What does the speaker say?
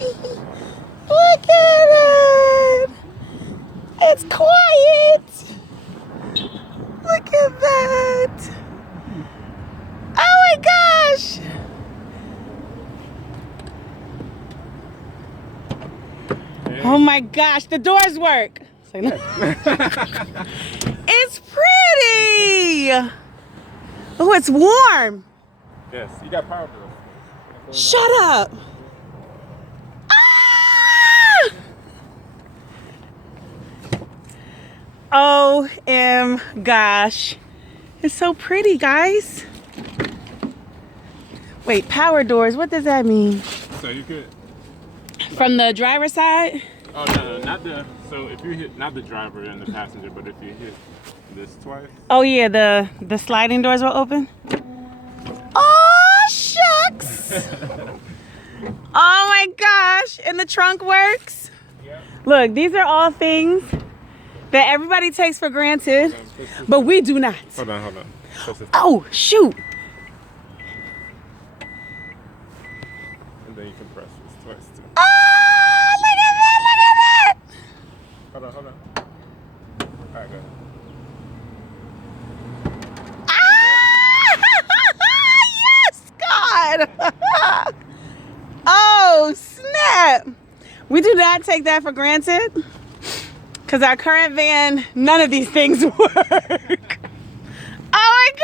Look at it. It's quiet. Look at that. Oh my gosh. Oh my gosh, the doors work. It's pretty. Oh, it's warm. Yes, you got power door. Shut up. Ah! OM gosh. It's so pretty, guys. Wait, power doors, what does that mean? So you could. From the driver's side? Oh no, not the. So if you hit not the driver and the passenger, but if you hit this twice. Oh yeah, the sliding doors will open. Oh shucks! Oh my gosh! And the trunk works. Yep. Look, these are all things that everybody takes for granted, but we do not. Hold on. Oh shoot! And then you can press this twice too. Ah! Look at that! Look at that! Hold on. All right, go ahead. Yes, God! Oh, snap! We do not take that for granted because our current van, none of these things work. Oh my God!